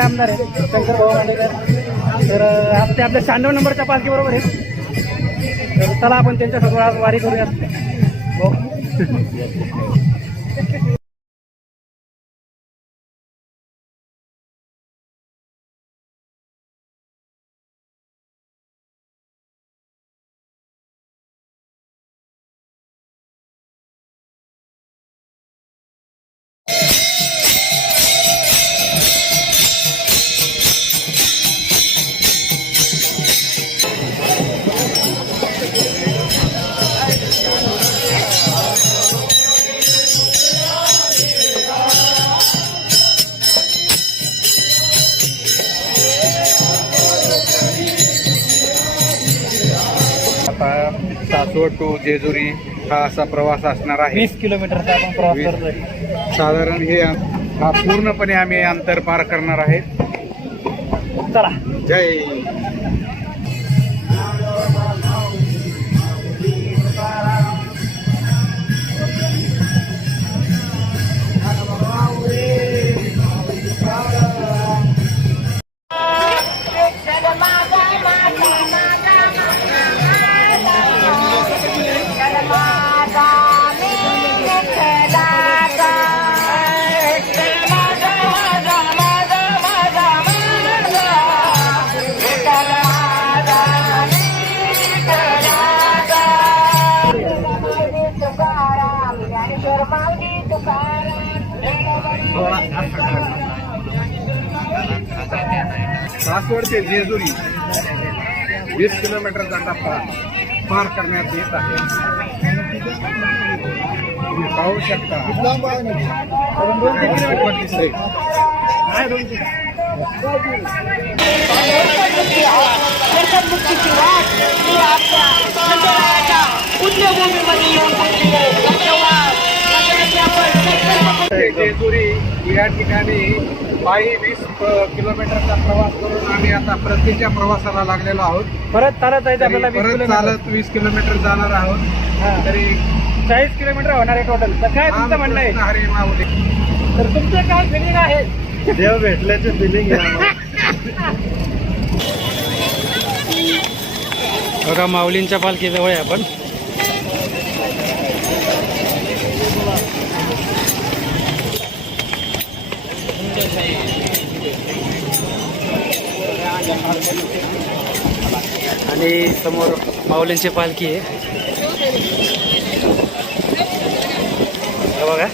आमदार आहेत शंकर भाऊ मांडेकर. तर आज ते आपल्या 96 नंबरच्या पालखी बरोबर आहे. तर चला आपण त्यांच्यासोबत आज वारी करूयात. हो. सासवड टू जेजुरी हा असा प्रवास असणार आहे. 20 किलोमीटरचा आपण प्रवास करतोय. साधारण हे हा पूर्णपणे आम्ही अंतर पार करणार आहे. चला. जय. सासवड ते जेजुरी 20 किलोमीटरचा टप्पा पार करण्यात येत आहे. तुम्ही पाहू शकता. जेजुरी या ठिकाणी पायी 20 किलोमीटरचा प्रवास करून आम्ही आता परतीच्या प्रवासाला लागलेलो आहोत. परत चालत जायचं आपल्याला. परत चालत 20 किलोमीटर जाणार आहोत. तरी 40 किलोमीटर होणार आहे टोटल. तर काय तुमचं म्हणणं आहे? हरे माऊली. तर तुमचं काय फिलिंग आहे? देव भेटल्याचे फिलिंग आहे. बघा माऊलींच्या पालखीजवळ आहे आपण. आणि समोर माऊलींची पालखी आहे. बघा.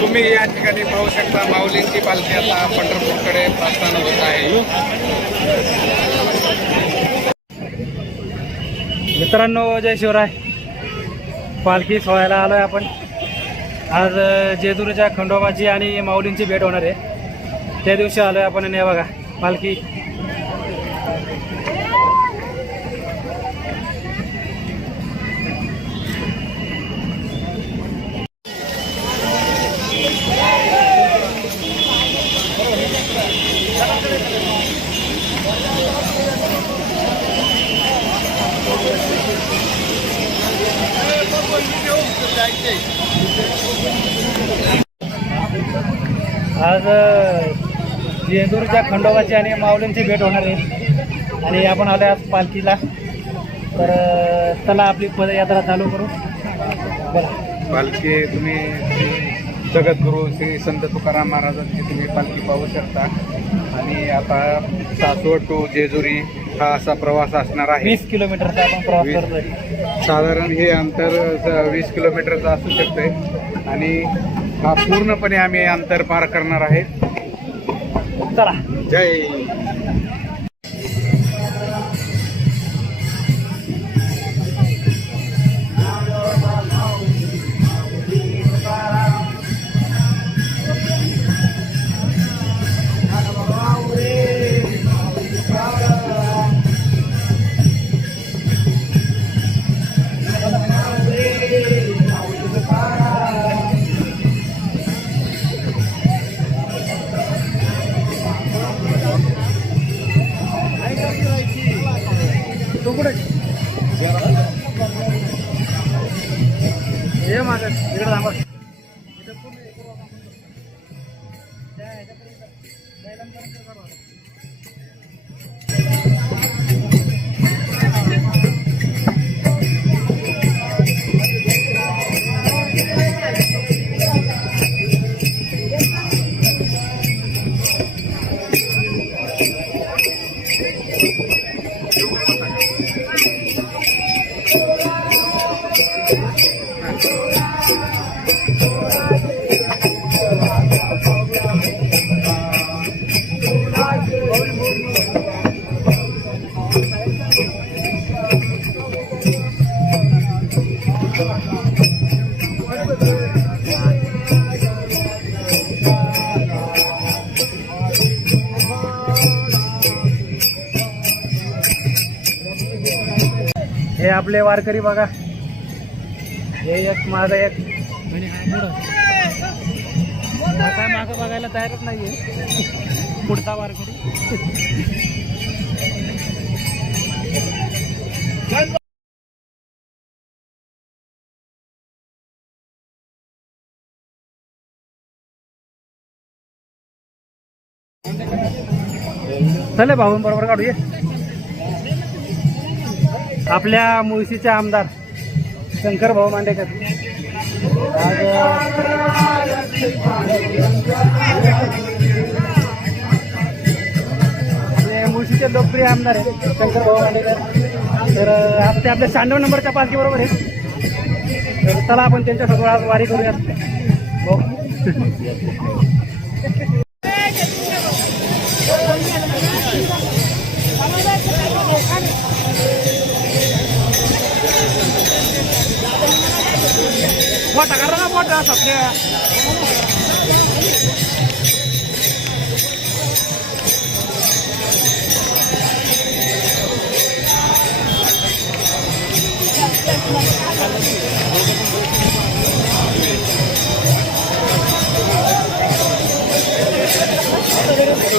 तुम्ही या ठिकाणी पाहू शकता माऊलींची पालखी आता पंढरपूरकडे प्रस्थान होत आहे. मित्रांनो, जय शिवराय. पालखी सोहळ्याला आलोय आपण. आज जेजुरीच्या खंडोबाची आणि माऊलींची भेट होणार आहे. त्या दिवशी आलोय आपण. आणि बघा पालखी. आज जेजुरीच्या खंडोबाची आणि माऊलींची भेट होणार आहे. आणि आपण आलो आज पालखीला. तर चला आपली पदयात्रा चालू करू. बोला. पालखी तुम्ही जगद्गुरू श्री संत तुकाराम महाराजांची तुम्ही पालखी पाहू शकता. आणि आता सासवड टू जेजुरी हा असा प्रवास असणार आहे. 20 किलोमीटरचा आपण प्रवास करतोय. साधारण हे अंतर 20 किलोमीटरचं असू शकते. आणि हा पूर्णपणे आम्ही अंतर पार करणार आहे. चला. जय. पुढे ये माझं इकडे थांबा. हे आपले वारकरी बघा, हे एक माझा एक काय मागं बघायला तयारच नाहीये पुढचा वारकरी. चले भाऊ बरोबर काढू ये. आपल्या मुळशीचे आमदार शंकर भाऊ मांडेकर आज आपले मुळशीचे लोकप्रिय आमदार आहेत शंकर भाऊ मांडेकर. तर आज ते आपल्या 96 नंबरच्या पालखी बरोबर आहे. तर चला आपण त्यांच्यासोबत आज वारी करूयात. हो मोठा करा ना मोठा सध्या.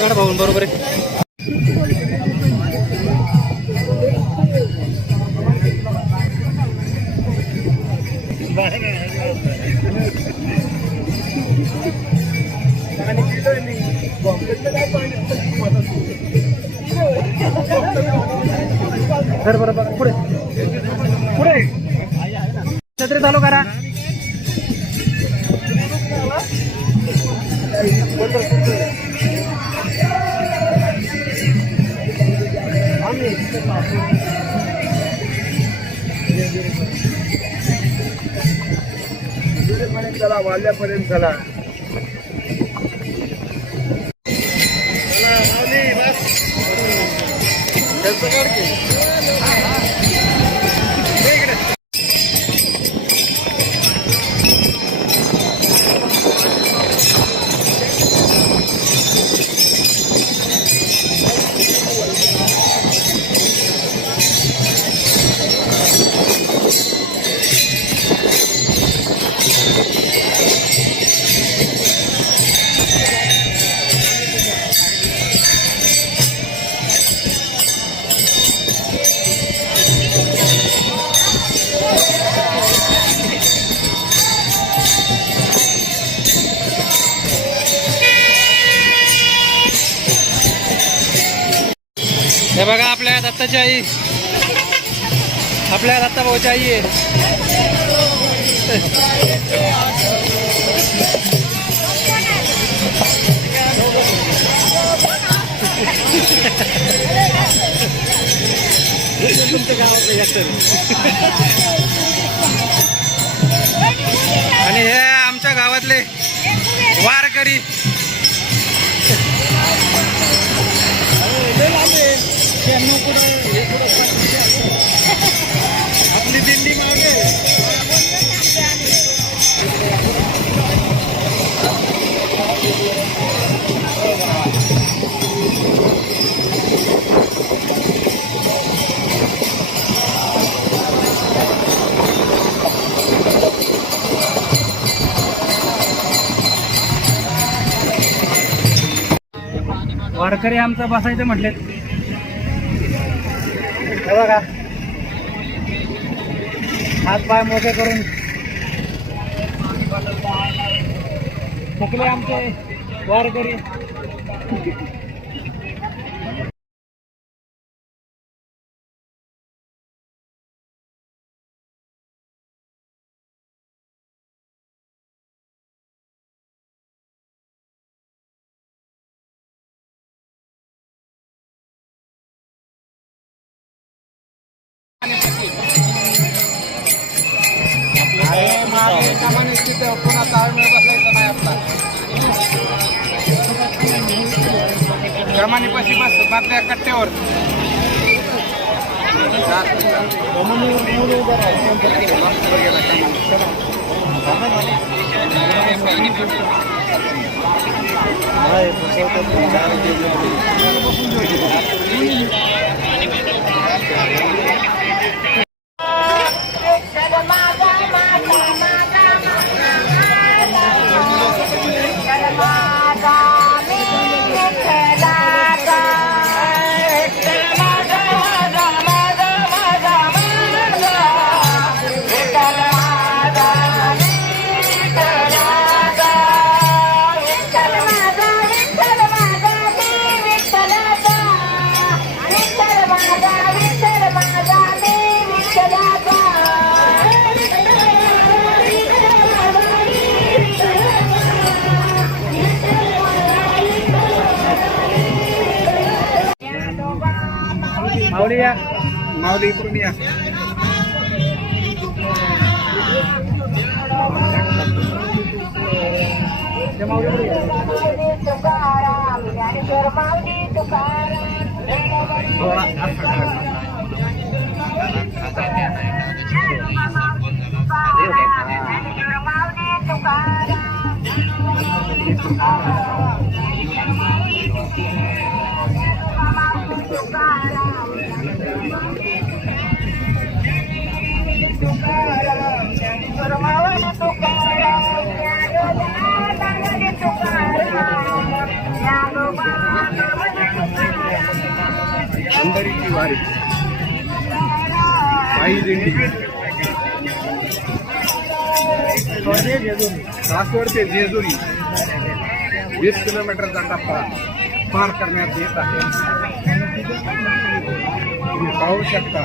भाऊन बरोबर आहे. सर बरोबर पुढे पुढे छत्री चालू करा. चला वाल्यापर्यंत चला. हे बघा आपल्या दत्ताची आई, आपल्या दत्ता भाऊची आई आहे. आणि हे आमच्या गावातले वारकरी. आपली दिंडी मागे वारकरी आमचं बसायचं म्हटले. बघा हात पाय मोठे करून थकले आमचे वारकरी. पुन्हा ताळमेळ बसायचा नाही आपला. क्रमानेपाशी बस मधल्या कट्ट्यावर. माऊली या. माऊली इकडून या. अंधारीची वारी पायी दिंडी सासवड ते जेजुरी 20 किलोमीटरचा टप्पा पार करण्यात येत आहे. तुम्ही पाहू शकता.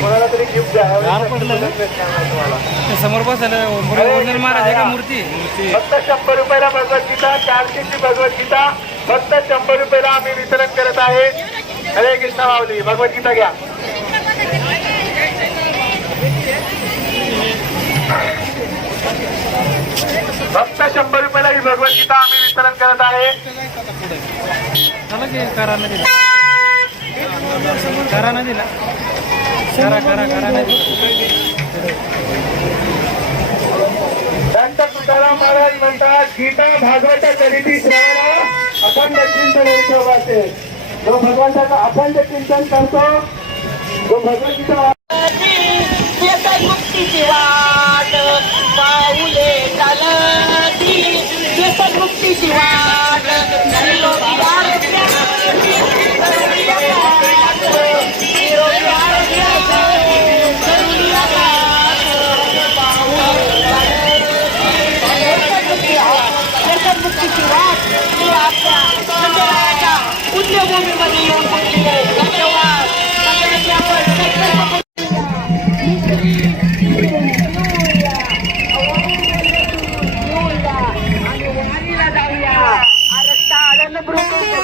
कोणाला तरी गिफ्ट द्या. समोर बसलं महाराज आहे का मूर्ती. फक्त 100 रुपयाला भगवद्गीता, 400ची भगवद्गीता फक्त 100 रुपयाला आम्ही वितरण करत आहे. हरे कृष्ण माऊली. भगवद्गीता घ्या. फक्त 100 रुपयाला ही भगवद्गीता आम्ही वितरण करत आहे. करानं दिला. करा संत तुकाराम महाराज म्हणतात, गीता भागवत चरिती श्रवण अखंड चिंतन उत्सवाचे. जो भगवंताचा अखंड चिंतन करतो, जो भगवद्गीता मुक्तीची वाट पाऊले चालती, मुक्तीची वाट मुक्तीची वाट ही आपल्या मंदिराच्या उद्योगभूमीमध्ये येऊन पोहोचली आहे. धन्यवाद.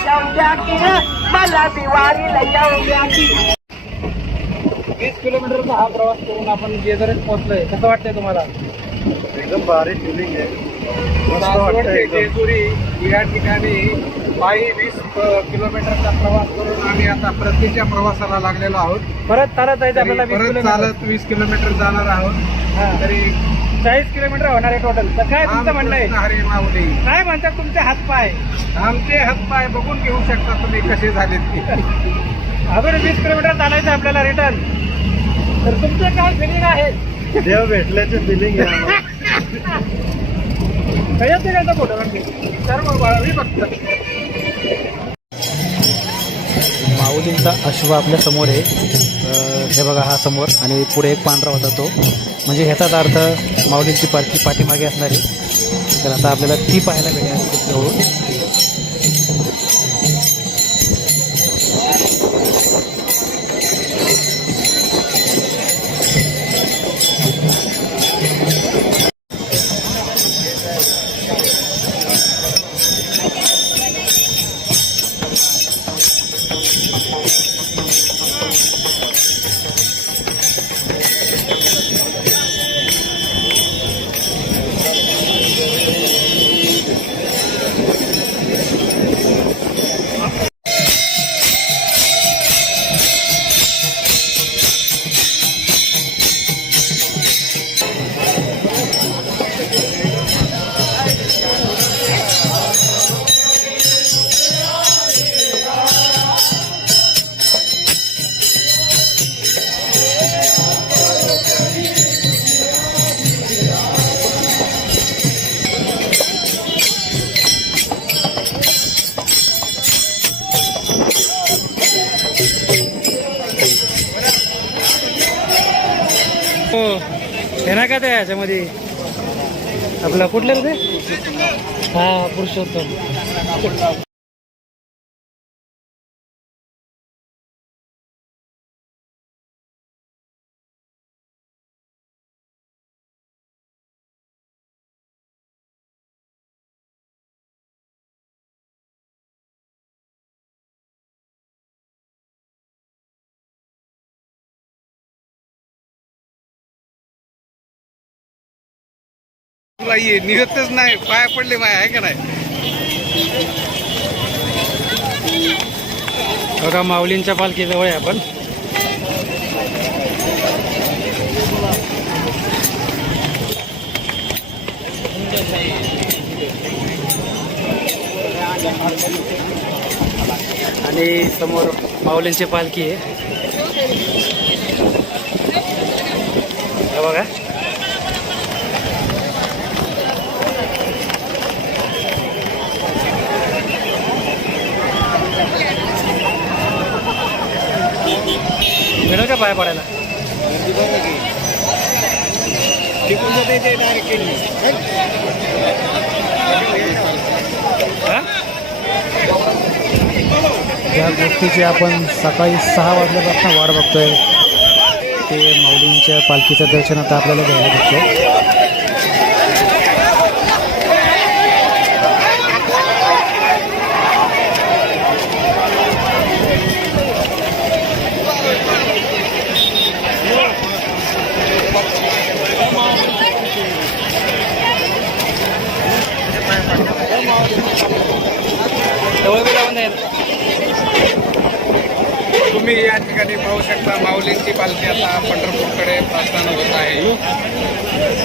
सगळ्यांनी आपण मला दिवाळीला जाऊया की. 20 किलोमीटरचा हा प्रवास करून आपण जेजुरीत पोहोचलोय. कसं वाटतंय तुम्हाला. एकदम भारी फिलिंग आहे. जेजुरी या ठिकाणी पायी 20 किलोमीटरचा प्रवास करून आम्ही आता परतीच्या प्रवासाला लागलेलो आहोत. परत चालत जायचं आपल्याला. 20 परत किलोमीटर. चालत 20 किलोमीटर जाणार आहोत. तरी 40 किलोमीटर होणार आहे टोटल. तर काय तुमचं म्हणणं आहे. हरे माऊली. काय म्हणतात तुमचे हातपाय. आमचे हातपाय बघून घेऊ शकता तुम्ही कसे झालेत ते. अजून 20 किलोमीटर चालायचं आपल्याला रिटर्न. तर तुमचं काय फिलिंग आहे. देव भेटल्याचं फिलिंग आहे काय फोटो फक्त माऊलींचा अश्व आपल्या समोर आहे. हे बघा हा समोर आणि पुढे एक पांढरा होता तो, म्हणजे ह्याचाच अर्थ माऊलींची पालखी पाठीमागे असणार आहे. तर आता आपल्याला ती पाहायला भेटणार आहे खूप जवळून. हो हे ना का ते ह्याच्यामध्ये आपलं कुठलं रे ते हा पुरुषोत्तम. तुला ये निघतच नाही, पाया पडले माय आहे का नाही. बघा माऊलींच्या पालखीजवळ आहे आपण. आणि समोर माऊलींची पालखी आहे हे बघा. मिळेल का पाया पडायला. ज्या गोष्टीची आपण सकाळी 6 वाजल्यापासून वाट बघतोय ते माऊलींच्या पालखीचं दर्शन आता आपल्याला घ्यायला भेटतं. तुम्ही या ठिकाणी पाहू शकता माऊलींची पालखी आता पंढरपूरकडे प्रस्थान होत आहे.